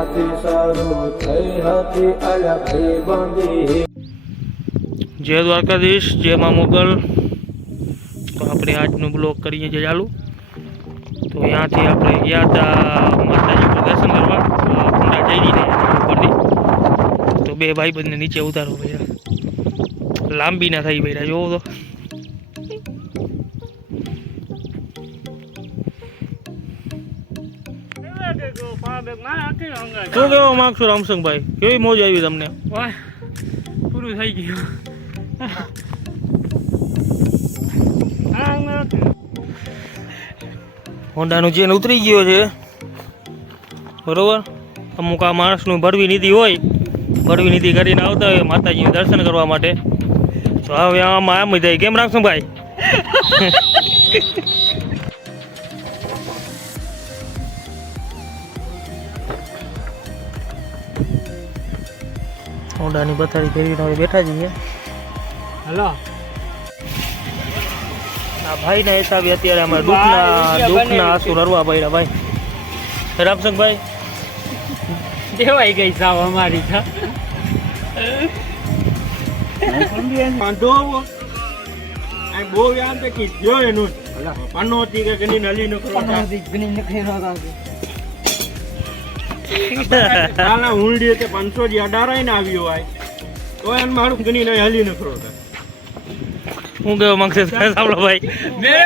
ત્યાંથી શરૂ થઈ હતી અલગથી બંધી. જય દ્વારકાધીશ, જય મા મોગલ. તો આપણે આજનું બ્લોગ કરીએ છીએ ચાલુ. તો અહીંયાથી આપણે ગયા હતા માતાજી દર્શન કરવા કુંડા જઈને ઉપરથી. તો બે ભાઈ બંને નીચે ઉતારો ભાઈ, લાંબી ના થઈ ભાઈ, જોવો તો. શું કહેવા માંગશો રામસંગભાઈ, કેવી મોજ આવી તમને? પૂરું થઈ ગયું. હોન્ડાનું ચેન ઉતરી ગયો છે બરોબર. અમુક આ માણસનું ભરવી નીતિ હોય, ભરવી નીતિ કરીને આવતા હોય માતાજીનું દર્શન કરવા માટે. તો હવે આમાં આમ થાય. કેમ રામસંગભાઈ? હોન્ડાની પથારી ફેરવીને હવે બેઠા છીએ. હલો, આ ભાઈ ના હિસાબે અત્યારે અમારે દુઃખના આંસુ રડવા પડ્યા ભાઈ. રામસંગભાઈ દેવાઈ ગઈ સાવ અમારી. બહુ યાદ કે જો એનું પનોતી કે ગની નલી નો કરો તાલા ઉંડી તે 500 જી અડારાઈ ને આવ્યો હોય તો એન મારું ગની ન હલી ન કરો. હું કેવો માંગશે સાંભળો ભાઈ? मेरे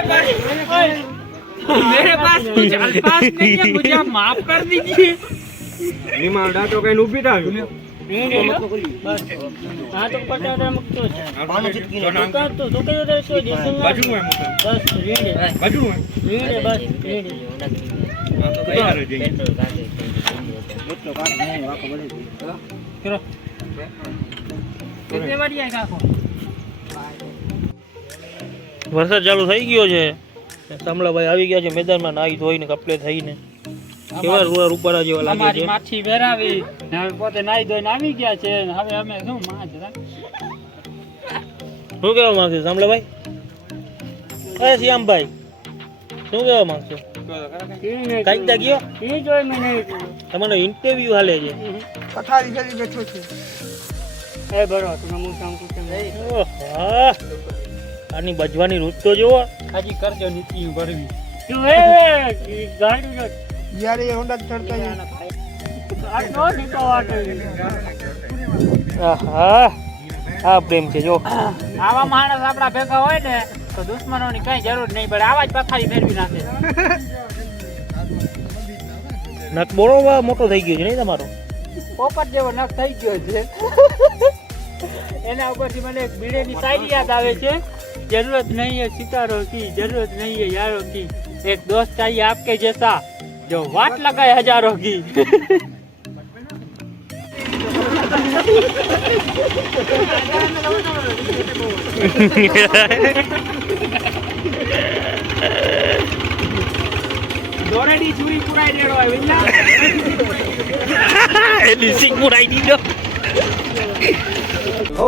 पास कुछ अल्फाज नहीं है, मुझे आप माफ कर दीजिए. નિમાડા તો કઈ ઊભી થાવ हाँ तो पटा मुक्त हो तो कहीं तो सो देखेंगे બાજુ માં बस रीड બાજુ માં बस रीड આ તો તૈયાર જ છે. करो कितने बारी आएगा आपको? વરસાદ ચાલુ થઈ ગયો છે. સાંભળાભાઈ આવી ગયા છે મેદાનમાં, નાહી ધોઈને કપડે થઈને. કેવા રૂડા રૂપારા જેવા લાગે અમારી છે. માછી વેરાવી હવે પોતે નાઈ ધોઈને આવી ગયા છે. હવે અમે શું માં જરા શું કહેવા માંગશે સાંભળાભાઈ? અરે શ્યામભાઈ શું કહેવા માંગશો? કાંઈક તા ગયો ઈ જોઈ મેં નહીં તમારો ઇન્ટરવ્યુ હાલે છે. પથારી ફેરી બેઠો છે. એ બરો તમે હું કામ કરતો ઓહ, આની બજવાની રૂટ તો જુઓ. હાજી કરજો નીતિ ભરવી તું એ ગાડી યાર એ હોન્ડા ચડતા આ નો નીતો વાટે. આહા, આ પ્રેમ છે જો. આવા માણસ આપડા ભેગા હોય ને તો દુશ્મનોની કઈ જરૂર નહીં પડે. આવા જ પથારી ફેરવી નાખે. નક બોળો મોટો થઈ ગયો છે નહીં તમારો? પોપટ જેવો નખ થઈ ગયો છે. એના ઉપરથી મને એક બીડેની શાયરી યાદ આવે છે. जरूरत नहीं है सितारों की, जरूरत नहीं है यारों की, एक दोस्त चाहिए आपके जैसा जो वाट लगाए हजारों की. દોરેડી ચૂરી પુરાઈ દેડો આવે વિલા એની સિંગ પુરાઈ દીધો. ઓ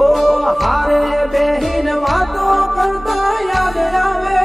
હારે બેહીન વાતો કરતા યાદ આવે.